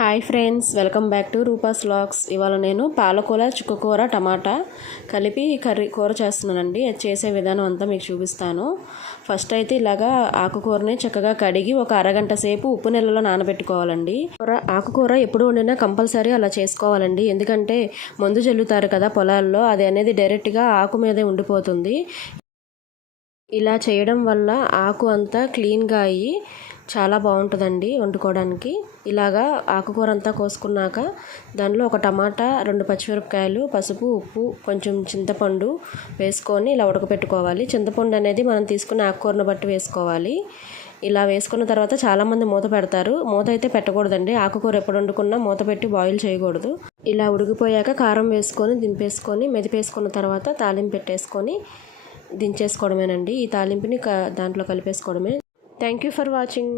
Hi friends, welcome back to Rupa's vlogs. ఇవాళ నేను పాలకూర, చుక్కకూర, టమాటా కలిపి కూర చేస్తున్నానండి. అది చేసే విధానం అంతా మీకు చూపిస్తాను. ఫస్ట్ అయితే ఇలాగా ఆకుకూరని చక్కగా కడిగి ఒక అరగంట సేపు ఉప్పు నీళ్ళలో నానబెట్టుకోవాలండి. ఆకుకూర ఎప్పుడు వండినా కంపల్సరీ అలా చేసుకోవాలండి. ఎందుకంటే మందు జల్లుతారు కదా పొలాల్లో, అది అనేది డైరెక్ట్గా ఆకు మీదే ఉండిపోతుంది. ఇలా చేయడం వల్ల ఆకు అంతా క్లీన్గా అయ్యి చాలా బాగుంటుందండి వండుకోవడానికి. ఇలాగా ఆకుకూర అంతా కోసుకున్నాక దానిలో ఒక టమాటా, 2 పచ్చిమిరపకాయలు, పసుపు, ఉప్పు, కొంచెం చింతపండు వేసుకొని ఇలా ఉడకపెట్టుకోవాలి. చింతపండు అనేది మనం తీసుకున్న ఆకుకూరను బట్టి వేసుకోవాలి. ఇలా వేసుకున్న తర్వాత చాలామంది మూత పెడతారు. మూత అయితే పెట్టకూడదండి. ఆకుకూర ఎప్పుడు వండుకున్నా మూత పెట్టి బాయిల్ చేయకూడదు. ఇలా ఉడికిపోయాక కారం వేసుకొని దింపేసుకొని మెదిపేసుకున్న తర్వాత తాలింపు పెట్టేసుకొని దించేసుకోవడమేనండి. ఈ తాలింపుని దాంట్లో కలిపేసుకోవడమే. Thank you for watching.